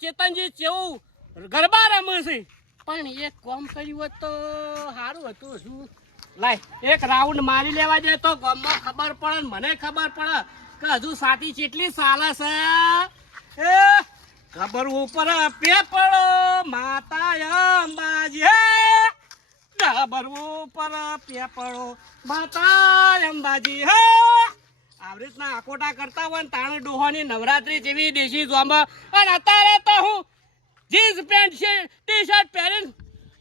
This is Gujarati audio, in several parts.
ચેતનજી કેવું ગરબા રમે છે, પણ એક કામ કર્યું હોત તો સારું હતું. શું લાય એક રાઉન્ડ મારી લેવા જાય તો ગામમાં ખબર પડે ને મને ખબર પડે કે હજુ સાથી કેટલી સાલે છે. એ ખબર ઉપર પેપડો માતા અંબાજી હે, ખબર ઉપર પેપડો માતા અંબાજી હે. આવી રીતના આકોટા કરતા હોય ને તાણે ડોહાની નવરાત્રી જેવી દેશી જોમાં, અને અત્યારે તો હું જીન્સ પેન્ટ છે ટી શર્ટ પહેરીને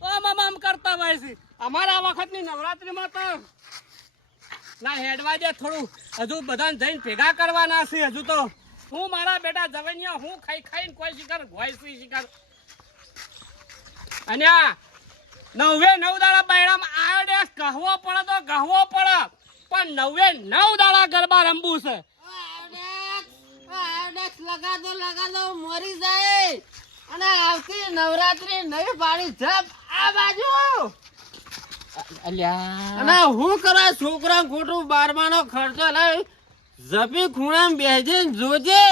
આમ કરતા હોય છે. અમારા વખતની નવરાત્રીમાં તો ના હેડવા દે થોડું, હજુ બધાને જઈને ભેગા કરવાના છે. હજુ તો હું મારા બેટા જવૈયા હું ખાઈને કોઈ શિકાર ઘોઈ શિકાર. અને આ 9 દાડા બૈરામાં આયોડેસ કહવો પડે તો કહવો પડે, પણ 9 દાડા ગરબા રમવું છે. લગાડો મરી જાય. અને આવતી નવરાત્રી નવી પાડી જપ આ બાજુ. અને હું કરે છોકરા ખોટું 12નો ખર્ચો લઈ જપી ખૂણામાં બેસી જોજે.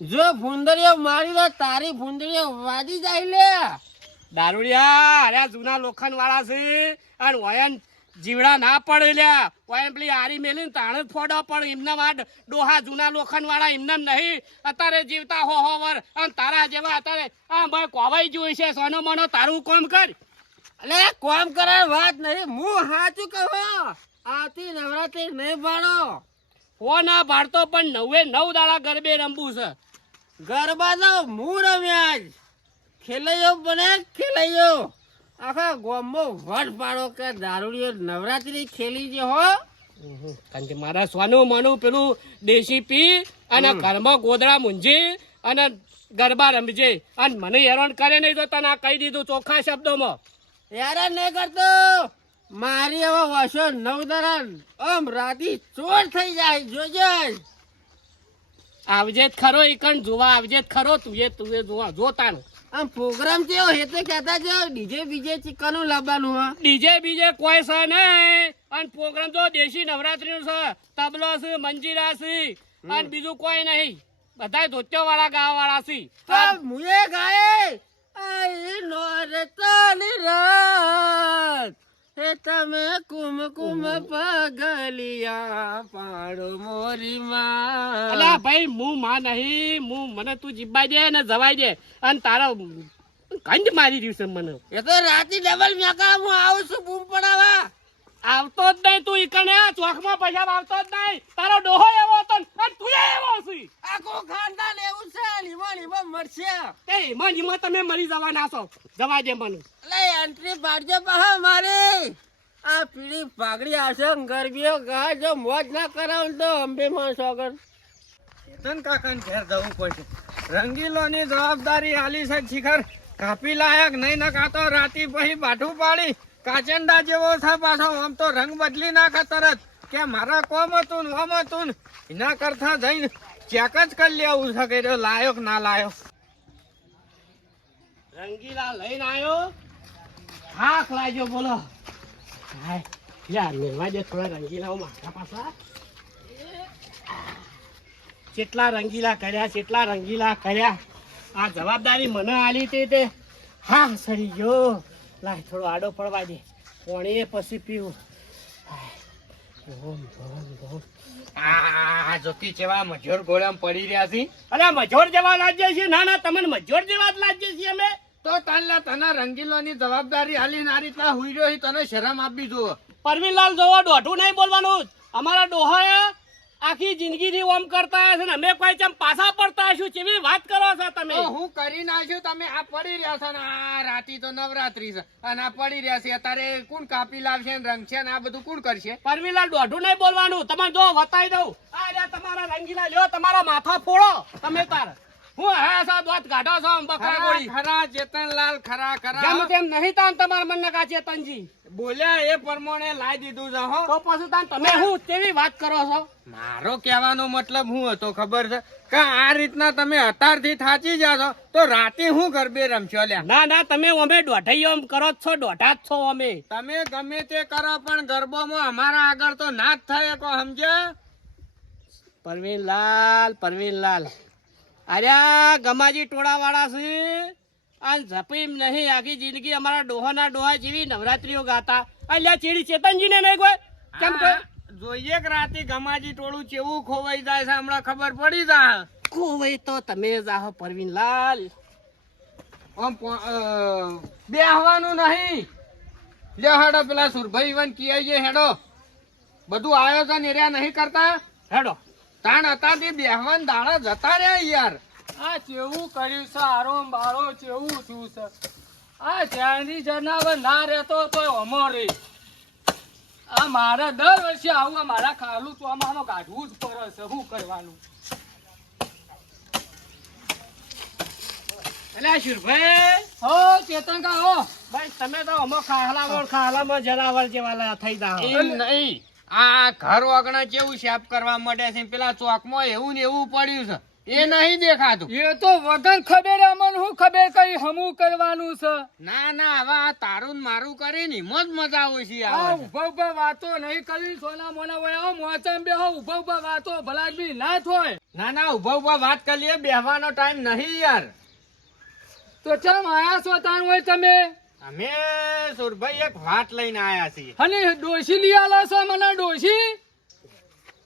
જો ફુંદરીઓ મારી લે તારી ફુંદરીઓ વાજી જાય લે. દારૂડિયા અરે જૂના લોખંડ વાળા છે, અને વયન જીવડા ના પડે લ્યા. વયન પેલી આરી મેલી તાણે જ ફોડો પણ એમના વાડ ડોહા જૂના લોખંડ વાળા એમને નહીં અત્યારે જીવતા હો વર. અને તારા જેવા અત્યારે આ ભાઈ કોવાઈ જોઈ છે સોનો મનો. તારું કોમ કર. અલે કોમ કરે વાત નહીં, હું સાચું કહું. આવતી નવરાત્રી નહીં પાડો. હો ના પાડતો પણ 9 દાડા ગરબે રમવું છે. ગરબા તો હું રમ્યા જ. ખેલૈયો બને ખેલૈયો. આખા ગામમાં વટ પાડો કે દારૂડિયો નવરાત્રી ખેલી જે હો. કારણ કે મારા સોનું મનું પેલું દેશી પી અને ઘરમાં ગોદડા મૂંઝી અને ગરબા રમજે. અને મને હેરાન કરે નહીં તો તને કહી દીધું ચોખ્ખા શબ્દોમાં. યાર નહીં કરતો. મારી હવે વર્ષો 9 દાડા આમ રાતી ચોર થઈ જાય જોજે. આવજે જ ખરો ઈકણ જોવા આવજે જ ખરો. તું જોવા જોતાનું આમ પ્રોગ્રામ છે એ તો કહેતા છે ડીજે બીજે ચિકનનું લાવવાનું. હા ડીજે બીજે કોઈ છે નહીં. અને પ્રોગ્રામ તો દેશી નવરાત્રીનું છે. તબલો છે, મંજીરા છે, અને બીજું કોઈ નહીં. બધા ધોત્યો વાળા ગાવા વાળા છે. મુએ ગાય આઈ નોરતાની રાત હે તમે કુમકુમ પગલિયા પાડો મોરી માં. અલા ભાઈ હું માં નહીં, મને તું જીબાઈ દે ને જવાઈ દે. અને તારા કંજ મારી રહ્યું છે મને. એ તો રાતી ડબલ મેકા હું આવું છું બૂમ પડાવા. આવતો જ નહીં તું ઈકણે ચોકમાં પૈસા આવતો જ નહીં. તારો ડોહો એવો હતો ને તું એવો છે. આખું ખાનદાન એવું છે. લીમા મરશે. એ ઈમાં તમે મરી જવાના છો. જવા દે મને. એટલે એન્ટ્રી પાડજો પહા મારી. આ પીળી પાઘડી આશે ગરબીઓ ગા જો મોજ ના કરાવ તો અંબે માં સોગર. ચેતન કાકા ઘેર જવું પડશે. રંગીલોની જવાબદારી આલી છે શિખર. કાપી લાયક નહીં નકાતો રાતી પછી બાઠું પાડી કાચંડા જેવો છે પાછો. આમ તો રંગ બદલી નાખે તરત કે મારા કોમ હતું ઓમ હતું. એના કરતા જઈને ચેક જ કરી લેવું છે કે લાયો કે ના લાયો. રંગીલા લઈને આવ્યો. થાક લાગ્યો બોલો. હાય યાર મેલવા દે થોડા રંગીલાઓ માથા પાછા. કેટલા રંગીલા કર્યા. આ જવાબદારી મને આલી તે હા સરી ગયો. લાય થોડો આડો પડવા દે. કોણીએ પછી પીવું. આ જોતી જેવા મજોર ગોળામાં પડી રહ્યા છે. અરે મજોર જેવા લાગે છે. ના તમને મજોર જેવા જ લાગે છે અમે. તો તને રંગીલોની જવાબદારી આલી આ રીતના હુઈ રહ્યો તને શરમ આપી જો. પરવીનલાલ જોવો દોઢું નહીં બોલવાનું. અમારા ડોહાએ આખી જિંદગીથી ઓમ કરતા હશે ને અમે કોઈ ચમ પાછા પડતા હશું. કેવી વાત કરો છો તમે? હું કરી નાખ્યું તમે આ પડી રહ્યા છો ને આ રાતી તો નવરાત્રી છે અને આ પડી રહ્યા છે. અત્યારે કોણ કાપી લાવશે ને રંગશે ને આ બધું કોણ કરશે? પરવીનલાલ દોઢું નહીં બોલવાનું. તમે જો વતાઈ દઉં. આ રહ્યા તમારા રંગીલા લ્યો તમારા માથા ફોડો તમે તાર. હું હા સા દોત કાઢો છો બકરા ગોળી. ખરા ચેતનલાલ ખરા જેમ તેમ નહીં તાન તમારા મન કા ચેતનજી બોલ્યા એ પ્રમાણે લાવી દીધું છે. હો તો પછી તાન તમે હું કેવી વાત કરો છો? મારો કહેવાનો મતલબ હું હતો ખબર છે કે આ રીતના તમે અત્યારથી થાચી જાશો તો રાતે હું ગરબે રમશો લ્યા. ના તમે અમે દોઢાઈઓ એમ કરો જ છો. દોઢા જ છો અમે. તમે ગમે તે કરો પણ ગરબામાં અમારા આગળ તો ના જ થાય કો સમજે. પરવીનલાલ અરે ગમાજી ટોળા વાળા છે આ ઝપીમ નહીં આખી જિંદગી અમારા ડોહા જેવી નવરાત્રીઓ ગાતા અલ્યા ચીડી ચેતનજીને નહીં કોઈ કેમ કોઈ જોઈએ કે રાતે ગમાજી ટોળું કેવું ખોવાઈ જાય છે હમણાં ખબર પડી જાય કોઈ તો તમે જાહો પરવીનલાલ આમ બેહવાનું નહીં લે હેડો પેલા સુરભાઈ ઈવન કીએ હેડો બધું આયોજન એરિયા નહીં કરતા હેડો તાણ હતા તે બેહવાન દાડા જતા રહ્યા યાર આ કેવું કર્યું છે આરો બારો કેવું શું છે આ જ્યાંની જનાવર ના રહેતો તો અમારે આ મારે દર વર્ષે આવું આ મારા ખાલું ચોમામાં કાઢવું જ પડે છે શું કરવાનું અલ્યા શુરભાઈ હો ચેતન કા હો ભાઈ તમે તો અમો ખાલામાં જનાવર જેવા થઈ જાઓ એમ નહીં આ ઘર વાગણા કેવું સાફ કરવા માટે છે પેલા ચોકમાં એવું ને એવું પડ્યું છે એ નહીં દેખાતું એ તો વગર ખબર અમન હું ખબર કઈ હમું કરવાનું છે ના ના હવે આ તારું ને મારું કરી ને મોજ મજા આવે છે આ આવે છે. ઉભા ઉભા વાતો નહીં કરવી સોના મોના વયા મોચમ બેહો ઉભા ઉભા વાતો ભલા બી ના થોય ના ના ઉભા ઉભા વાત કરીએ બેહવાનો ટાઈમ નહીં યાર તો ચમ આયા છો તાણ હોય તમે અમે સુરભાઈ એક વાત લઈને આયા છીએ અને ડોશી લઈ આલો છો મને ડોશી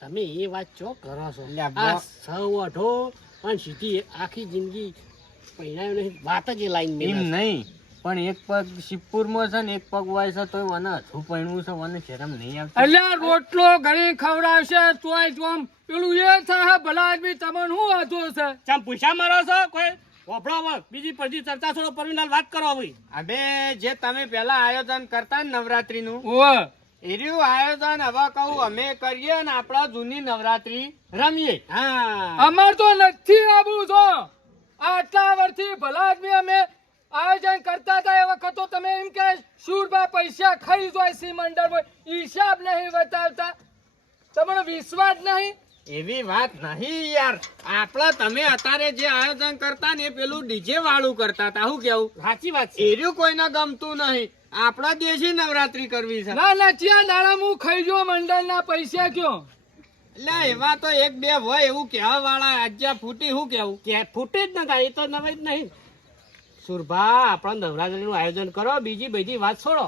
તમે એ વાત ચો કરો છો અલ્યા આ બો- સૌ અઢો અને સીધી આખી જિંદગી પહેરાયો નહીં વાત જ એ લાઈન એમ નહીં પણ એક પગ શિવપુરમાં છે ને એક પગ હોય છે તોય મને હથું પૈણું છે મને શરમ નહીં આવતી અલ્યા રોટલો ઘણી ખવડાવશે તોય તો આમ પેલું એ થાય ભલા આદમી તમને શું વાંધો છે ચમ પૂછા મારો છો કોઈ વફડો હવે બીજી પછી ચર્ચા છોડો પરવીનલાલ વાત કરો હવે અબે જે તમે પેલા આયોજન કરતા ને નવરાત્રીનું ઓવે એર્યું આયોજન હવે કહું અમે કરીએ ને આપડા જૂની નવરાત્રી રમીએ હા અમાર તો નથી આવું છો આટલા વર્ષથી ભલા આદમી અમે આયોજન કરતા હતા એ વખત તો તમે એમ કે સુરબા પૈસા ખાઈ જાય સી મંડળ હિસાબ નહીં બતાવતા તમને વિશ્વાસ નહીં એવી વાત નહીં યાર આપડા તમે અત્યારે જે આયોજન કરતા ને એ પેલું ડીજે વાળું કરતા હતા શું કેવું સાચી વાત છે એર્યું કોઈને ગમતું નહીં આપડા દેશી નવરાત્રી કરવી છે ના ના ચિયા નાણા હું ખાઈ જો મંડળના પૈસા કયો એટલે એવા તો એક બે હોય એવું કહેવા વાળા આજે ફૂટી શું કેવું કે ફૂટે જ નતા એ તો નવાઈ જ નહીં સુરભા આપણા નવરાત્રીનું આયોજન કરો બીજી બધી વાત છોડો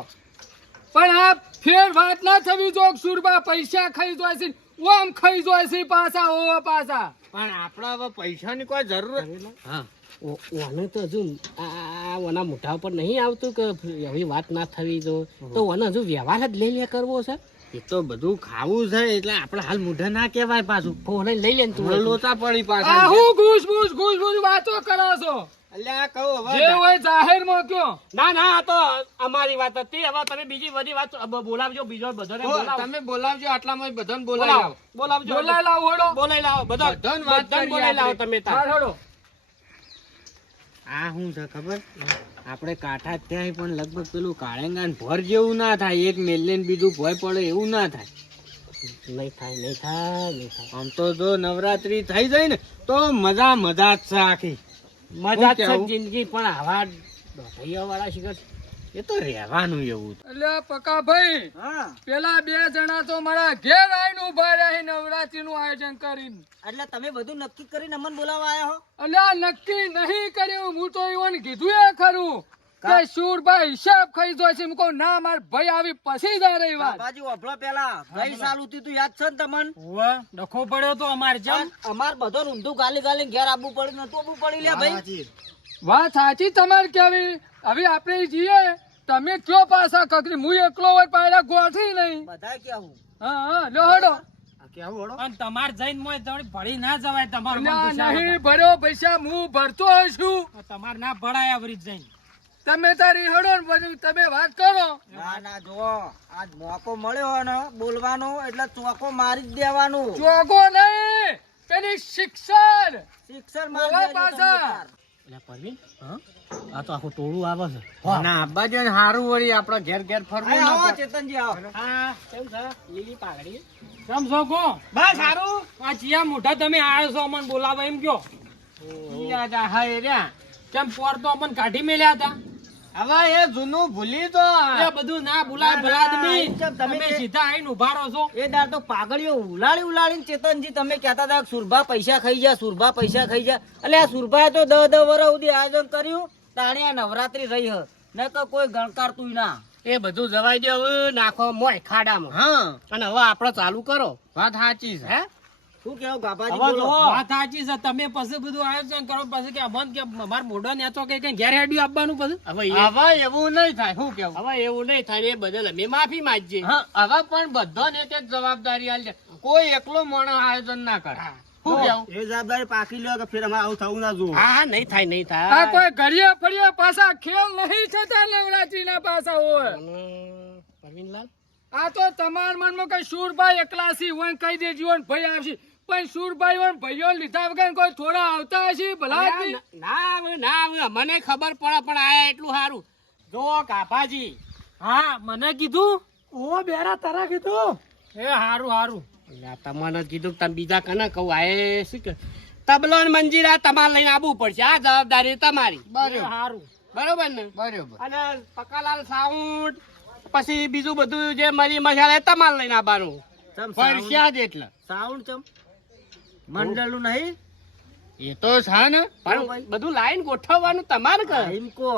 પણ આ ફેર વાત ના થવી જો સુરબા પૈસા ખાઈ જાય છે ઓમ ખાઈ જાય છે પાછા ઓવા પાછા પણ આપડા હવે પૈસાની કોઈ જરૂર હા ઓને તો હજુ આ ઓના મોઢા ઉપર નહીં આવતું કે એવી વાત ના થવી તો ઓને હજુ વ્યવહાર જ લઈ લે કરવો છે એ તો બધું ખાવું છે એટલે આપડે હાલ મોઢા ના કહેવાય પાછું ફોન લઈ લે ને તું લોચા પડી આ પાછા હું ઘૂસ વાતો કરો છો અલ્યા કહું જે હવે હોય જાહેરમાં કયો ના ના આ તો અમારી વાત હતી હવે તમે બીજી બધી વાત બોલાવજો બીજો બધાને બોલાવો તમે બોલાવજો આટલામાં બધાને બોલાવો બોલાવો બોલાવજો બોલાય લાવ હોડો બોલાઈ લાવો બધા બધાને વાત બધાને કરીએ બોલાઈ લાવો આપણે. તમે તાર હા હોડો આ શું છે ખબર આપણે કાંઠા જ ત્યાં પણ લગભગ પેલું કાળેંગાન ભર જેવું ના થાય એક મેલે ને બીજું ભય પડે એવું ના થાય નહીં થાય નહીં થાય નહીં થાય આમ તો જો નવરાત્રી થઈ જાય ને તો મજા મજા જ છે આખી મજા જ છે કેવું? જિંદગી પણ આવા ડોઢૈયા વાળા શિખર એ તો રહેવાનું એવું એટલે પકા ભાઈ પેલા બે જણા તો મારા ઘેર આવીને ઉભા રહ્યા નવરાત્રી નું આયોજન કરીને એટલે તમે બધું નક્કી કરીને અમને બોલાવવા આવ્યા હો એટલે આ નક્કી નહીં કર્યું હું તો એવું કીધું એ ખરું કે સુરભાઈ હિસાબ ખાઈ જાય છે મુકો ના માર ભાઈ આવી પછી જ આ રહી વાત બાજુ અભળો પેલા ગઈ સાલ ઉતી તું યાદ છે ને તમને ડખો પડ્યો તો અમાર પણ અમાર બધો ઊંધું ગાલી ગાલી ઘેર આવવું પડ્યું નતું આવવું પડી લે ભાઈ વાત સાચી તમારે કેવી હવે આપણે જઈએ તમે કયો પાછા કકરી હું એકલો હોય પાયરા ગોઠી નહીં બધાય કેવું હા હા લો હડો પણ તમાર જઈને મોય થોડી ભળી ના જવાય તમારું ના, નહીં ભર્યો પૈસા હું ભરતો છું તમાર ના ભળાય આવરી જઈને તમે તારી હડો ને પછી તમે વાત કરો ના ના જો આજ મોકો મળ્યો હોય ને બોલવાનો એટલે ચોકો મારી જ દેવાનું ચોગો નહીં પેલી શિક્ષણ શિક્ષણ બોલા મારી પાછા. એટલે પરવીન આ તો આખું ટોળું આવે છે ના આબાજે હારું વળી આપડા ઘેર ઘેર ફરવું ના આવો પડે. ચેતનજી આવો હા કેમ છે લીલી પાઘડી કેમ છો કો બસ સારું આ ચિયા મોઢા તમે આયો છો અમને બોલાવા એમ કયો ઈ આજ આ હા એ રહ્યા. કેમ પોર તો અમને કાઢી મેલ્યા હતા હવે એ જૂનું ભૂલી તો એ બધું ના ભૂલાય ભલા આદમી. ચમ તમે તમે સીધા આઈને ઉભા રહો છો. એ દાર તો પાઘડીઓ ઉલાડીને ચેતનજી તમે કહેતા હતા કે સુરભા પૈસા ખાઈ જા, સુરભા પૈસા ખાઈ જા. એટલે આ સુરભાએ તો 10 વર્ષ સુધી આયોજન કર્યું, તાણી આ નવરાત્રી રહી હ ને તો કોઈ ગણકારતું ના. એ બધું જવાઈ દે હવે, નાખો મોય ખાડામાં. હા અને હવે આપણે ચાલુ કરો. વાત સાચી છે. હે શું કેવું ગાભાજી હવે બોલો? જુઓ. વાત સાચી છે. તમે પછી બધું આયોજન કરો પછી કે બંધ કે માર મોઢો નેચો કે ઘેર હેડ્યું આપવાનું પછી. હવે હવે એવું નહીં થાય. શું કેવું? હવે એવું નહીં થાય એ બદલ અમે માફી માંગીએ. હા, હવે પણ બધાને એક એક જવાબદારી આલજે. કોઈ એકલો માણસ આયોજન ના કરે. શું કેવું? એ જવાબદારી પાકી લ્યો કે ફેર અમારે આવું થવું ના જોવું. હા નહીં થાય નહીં આ થાય. કોઈ ઘડિયા ફળિયા પાછા ખેલ નહીં થતા નવરાત્રી ના પાછા હોય. અને પરવીનલાલ આ તો તમારા મનમાં કઈ સુરભાઈ એકલાસી હોય ને કહી દેજો ને ભાઈ આવશે, પણ સુરભાઈ હોય ને ભાઈઓ લીધા વગર કોઈ થોડા આવતા હશે ભલા આદમી. ના આવે ના આવે મને ખબર પડે પણ આયા એટલું સારું. જો કાપાજી હા મને કીધું. ઓ બેરા તારા કીધું. એ હારું હારું. એટલે તમને કીધું કે તમે બીજા કને કહું આએ શું કે તબલો ને મંજીરા તમારે લઈને આવવું પડશે. આ જવાબદારી તમારી. એ હારું. બરોબર ને? બરોબર. અને પકાલાલ સાઉન્ડ પછી બીજું બધું જે મરી મસાલા એ તમારે લઈને આવવાનું. ચમ પરસ્યા જ એટલે. સાઉન્ડ ચમ મંડળનું નહીં એ તો છે ને. પણ બધું લાઈન ગોઠવવાનું તમારે કર. હિમકો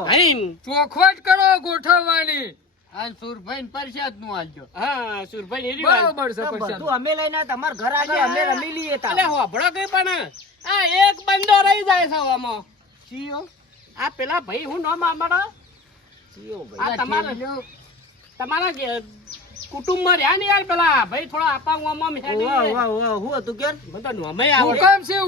ચોખવટ કરો ગોઠવવાની. આ સુરભાઈ પરસ્યા જ નું આલજો. હા સુરભાઈ એરી વાત. બરોબર છે ચમ પૈસા. બધું અમે લઈને તમારા ઘર આગળ અમે રમી લઈએ તા. અલે હોભળો કઈ પણ આ એક બંદો રહી જાય છે આમાં. ચિયો આ પેલા ભાઈ હું નામ અમારા ચિયો આ તમારા કુટુંબમાં રહ્યા ને યાર પેલા ભાઈ થોડા આપા હું હું હતું કે બધા નોમે આવડે.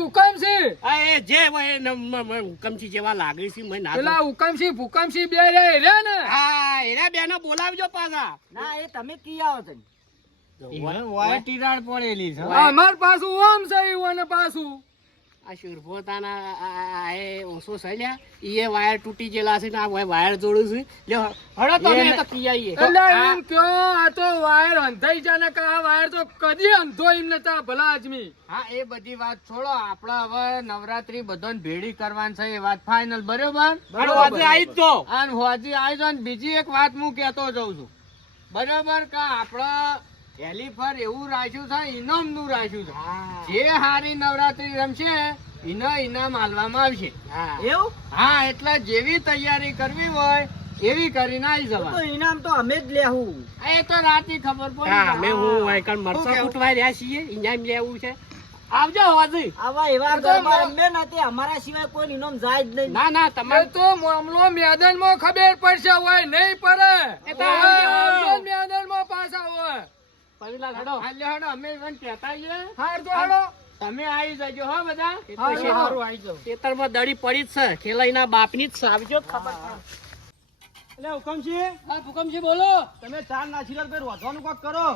હુકમસિંહ આ એ જે હોય એ હુકમથી જેવા લાગે છે મને ના પેલા હુકમસિંહ ભૂકમસિંહ બે રે ને. હા એના બેનો બોલાવજો પાછા. ના એ તમે કી આવો છો વાય તિરાડ પડેલી છે. અમાર પાછું ઓમ છે એવું અને પાછું આ શુરભોતાના એ ઓછો સળ્યા ઈ વાયર તૂટી ગયેલા છે ને આ વાયર જોડું છે. લ્યો હળો તમે તો કી આવીએ. એટલે એમ કયો આ તો વાયર અંધાઈ જાય ને કે આ વાયર તો કદી અંધો એમ નતા ભલા આદમી. હા એ બધી વાત છોડો. આપડે હવે નવરાત્રી બધાને ભેળી કરવાની છે એ વાત ફાઇનલ. બરોબર. હાલો આજે આવી જ જો. અને હોજી આવી જાઓ ને બીજી એક વાત હું કહેતો જાઉં છું. બરોબર કે આપડે એલિફર એવું રાખ્યું છે, ઇનામ નું રાખ્યું છે. જે હારી નવરાત્રી રમશે એને ઇનામ આલવામાં આવશે. હા એવું હા એટલે જેવી તૈયારી કરવી હોય એવી કરીને આવી તો જવા. ઇનામ તો અમે જ લેવું. એ તો રાતે ખબર હા પડી. અમે હું વાયકણ મરસા કૂટવા રહ્યા છીએ ઇનામ લેવું છે. આવજો હોજી. આવા એવા ગરબા રમે નથી અમારા સિવાય કોઈ ઇનામ જાય જ નહીં. ના ના એ તમારે તો મામલો મેદાનમાં ખબર પડશે હોય નહીં પડે. એ તો આવજો મેદાનમાં પાછા હોય. પરવીનલાલ હડો. હાલ્યો હેડો, અમે પણ કહેતા આવીએ. હાર તો હાલો. તમે આવી જજો હો બધા. એ તો છે. આવી જાવ. ખેતરમાં દડી પડી જ છે. ખેલાઈના બાપની જ છે. આવજો જ ખબર પડે. એટલે હુકમસિંહ હા ભૂકમસિંહ બોલો. તમે ચાર નાસી લો રોધવાનું કોક કરો.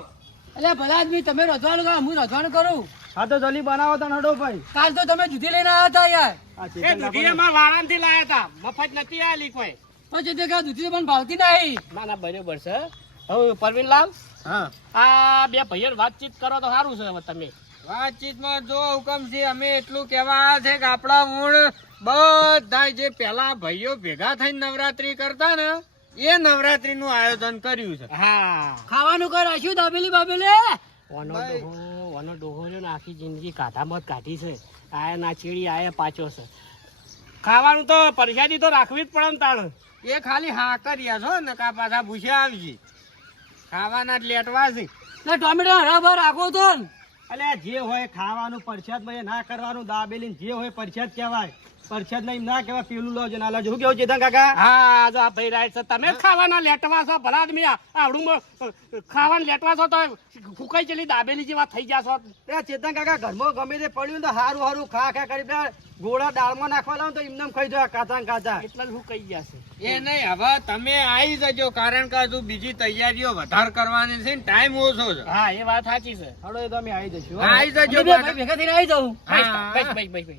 એટલે ભલા આદમી તમે રજવાનું કરો, હું રજવાનું કરું. હા તો જલ્દી બનાવો તા હડો ભાઈ. કાલ તો તમે જુદી લઈને આવ્યા હતા યાર. એ દૂધી અમારા વાળામાંથી લાયા હતા. મફત નથી આલી કોઈ. પછી તે કહ્યું દૂધી પણ ભાવતી નહીં. ના ના બરોબર છે. હવે પરવીનલાલ હા આ બે ભાઈઓ વાતચીત કરો તો સારું છે. હવે તમે વાતચીતમાં જો હુકમસિંહ અમે એટલું કહેવા આવ્યા છે કે આપણા મૂળ બધા જે પેલા ભાઈઓ ભેગા થઈને નવરાત્રી કરતા ને એ નવરાત્રી નું આયોજન કર્યું છે. હા ખાવાનું કઈ રાખ્યું દાબેલી બાબેલી? વનો ડોહો રહ્યો ને આખી જિંદગી કાઢામાં જ કાઢી છે. આયા ના ચીડી આયા પાછો છે. ખાવાનું તો પરસાદી તો રાખવી જ પડે ને તાણ. એ ખાલી હા કર્યા છો ને કા પાછા ભૂસ્યા આવશે. ખાવાના જ લેટવા છે. એટલે ટોમેટો હરાભર રાખો તો ને. અલ્યા જે હોય ખાવાનું પરસાદ માં ના કરવાનું દાબેલી જે હોય પરસાદ કહેવાય. પરસાદ નહીં ના કહેવાય પેલું લો ના લાજો. શું કેવું ચેતન કાકા? હા જો આ ભાઈ રાય છે. તમે જ ખાવાના લેટવા છો ભલા આદમી. આવડું ખાવાના લેટવા છો તો ફૂકાઈ ચેલી દાબેલી જેવા થઈ જાશો. એ ચેતન કાકા ઘરમાં ગમે તે પડ્યું ને તો હારું હારું ખા ખા કરી પેલા ગોળા દાળમાં નાખવા લાવો તો એમને ખાઈ જાય કાચા ને કાચા. એટલે જ ફૂકાઈ જશે. એ નહીં હવે તમે આવી જજો કારણ કે હજુ બીજી તૈયારીઓ વધારે કરવાની છે ને ટાઈમ ઓછો છે. હા એ વાત સાચી છે. હડો એ તો અમે આવી જઈશું. આવી જજો અમે બે ભાઈ ભેગા થઈને આવી જાઉં. હા. બસ,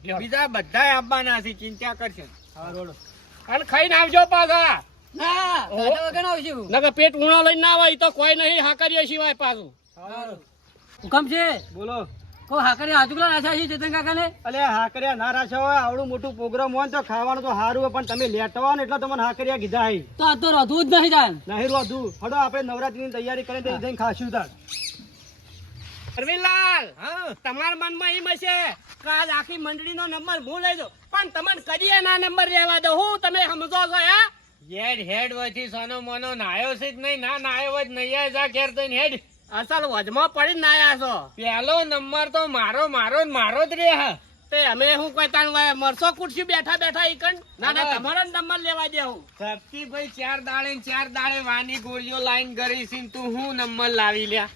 લ્યો. બીજા બધા આવવાના છે ચિંતા કરશે. અને ખાઈને આવજો પાછા. ના ખાધા વગર ના આવશું. નકર પેટ ઊણો લઈને ના આવે ઈ તો કોઈ નહીં હાકરીએ સિવાય પાછું. હુકમ છે બોલો. કોઈ હાકરે આજુકલા રાખ્યા છે ચેતન કાકાને? અલે હાકરિયા ના રાખ્યા હોય આવડું મોટું પ્રોગ્રામ હોય ને તો ખાવાનું તો સારું હોય પણ તમે લેટા હો ને એટલે તમને હાકરિયા કીધા હે. તો આ તો રોધવું જ નહીં તાન. નહીં રોધું હડો આપણે નવરાત્રીની તૈયારી કરીને તઈ જઈને ખાશું તાર. પરવીનલાલ તમારા મનમાં એમ હશે કે આજ આખી મંડળીનો નંબર હું લઈ જાઉં પણ તમને કદીએ ના નંબર રહેવા દો હું તમે સમજો છો હે હેડ હેડ વથી સોનો મોનો નાયો છે જ નહીં ના નાયો જ નહીં આ જા ઘેર જઈને હેડ. અસલ વજમાં પડીને ના આવ્યા છો પહેલો નંબર તો મારો મારો ને મારો જ રે હા. તે અમે હું કોઈ તાણ મરસો કુર્સી બેઠા બેઠા ઈકણ ના ના તમારો જ નંબર લેવા દે હું સબતીભાઈ 4 દાડે ને 4 દાડે વાની ગોળીઓ લાઈન કરી છે ને તું હું નંબર લાવી લ્યા.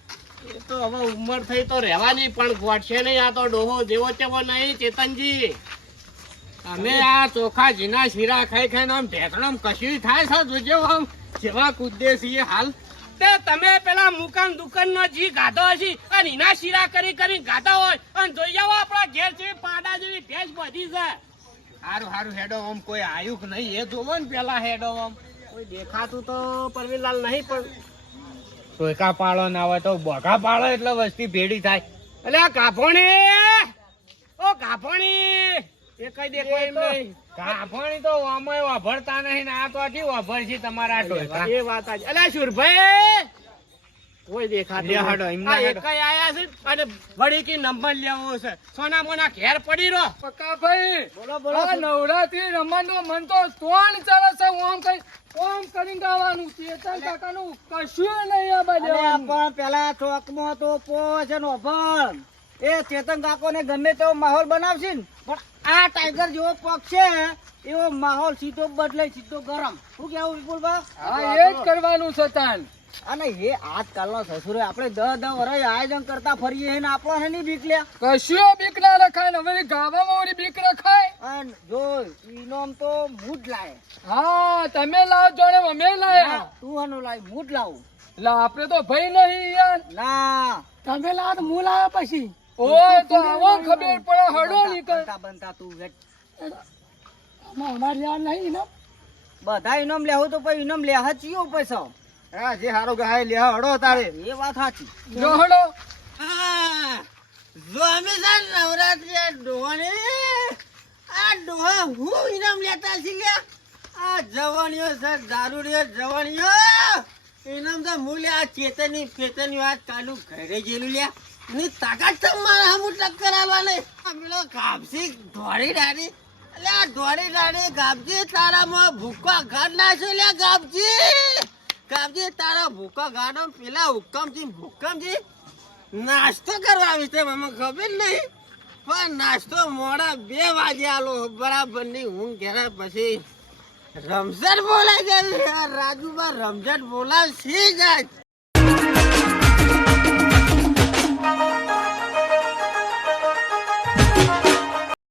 એ તો હવે ઉંમર થઈ તો રહેવાની પણ ગોઠશે નહીં આ તો ડોહો જેવો તેવો નહીં ચેતનજી અમે આ ચોખા જીના શીરા ખાઈ ખાઈને આમ ઢેકણમ કશું થાય છે જોજો આમ જેવા કૂદે છીએ હાલ. તે તમે પેલા દુકાન નો જી ગાધો હશે અને એના શીરા કરી ગાધા હોય અને જોઈ જાવ આપણા ઘેર જેવી પાડા જેવી ભેંસ બધી છે હારું હારું હેડો આમ કોઈ આયુક નહીં એ જોવો ને પેલા હેડો આમ કોઈ દેખાતું તો પરવીનલાલ નહીં પણ સોયકા પાળો ના હોય તો બોઘા પાળો એટલે વસ્તી ભેડી થાય. એટલે આ કાફોણી ઓ કાફોણી એ કઈ દેખો એમ નહીં કાફણી તો આમાં વાભરતા નહીં ને આ તો આથી વાભર છે તમારા ટોયકા. એ વાત આજ અલ્યા શુરભાઈ કોઈ દેખાતું લે નહીં. હાડો, એમને આ હાડો. એકેય આયા છે અને વળી કી નંબર લેવો છે સોના મોના ઘેર પડી રહો પક્કાભાઈ બોલો બોલો આ નવરાત્રી રમવાનું મન તો તોણ ચાલે છે ઓમ કરીને ગાવાનું ચેતન કાકાનું કશું નહીં આ બાજુ પણ પેલા ચોકમાં તો પોચ અને ઓભણ એ ચેતન કાકોને ગમે તેવો માહોલ બનાવશે ને પણ આ ટાઈગર જેવો પગ છે એવો માહોલ સીધો બદલાય સીધો ગરમ. શું કેવું વિપુલભા? હા એ જ કરવાનું છે તાન. અને એ આજકાલનો સસુરો આપણે 10 વર્ષ આયોજન કરતા ફરીએ ને આપણને નહીં બીક લ્યા. કશું બીક ના રખાય ને હવે ગાવામાં ઓલી બીક રખાય. અને જો ઈનામ તો મૂડ લાય. હા તમે લાવ જોડે અમે લાયા તું આનું લાય મૂડ લાવું. લા આપણે તો ભાઈ નહીં યાર. ના તમે લાવ તો હું લાવ્યા પછી ઓય તો આવો ખબર પડે હડો નીકળ બનતા તું વેટ. અમારે યાર નહીં ને બધા ઇનામ લેવું તો પછી ઇનામ લેવા ચિયો પૈસા. હા જે હારો ગહાય લે હડો તારે. એ વાત સાચી. જો હડો જો અમે છે ને નવરાત્રી આ ડોહા હું ઇનામ લેતા છીએ આ જવાનીઓ સર દારૂડિયો જવાનીઓ ઇનામ તો મૂલ્ય આ ચેતનની ફેતનની વાત કાલું ઘરે જેલું લ્યા ની તાકાત છે મારા હમું ટક્કર આવવાને પેલો ગામસી દોડી ડાડી એટલે આ દોડી ડાડી ગામજી તારામાં ભૂકા ઘાટ નાખ્યો લ્યા ગામજી તારા ભૂકા ઘાટો પેલા હુકમજી નાસ્તો કરવા આવી છે મને ખબર નહીં પણ નાસ્તો મોડા 2 વાગે આલો બરાબર ની ઊંઘ ઘેરા પછી રમઝટ બોલાય છે રાજુબા રમઝટ બોલાવ સી જાય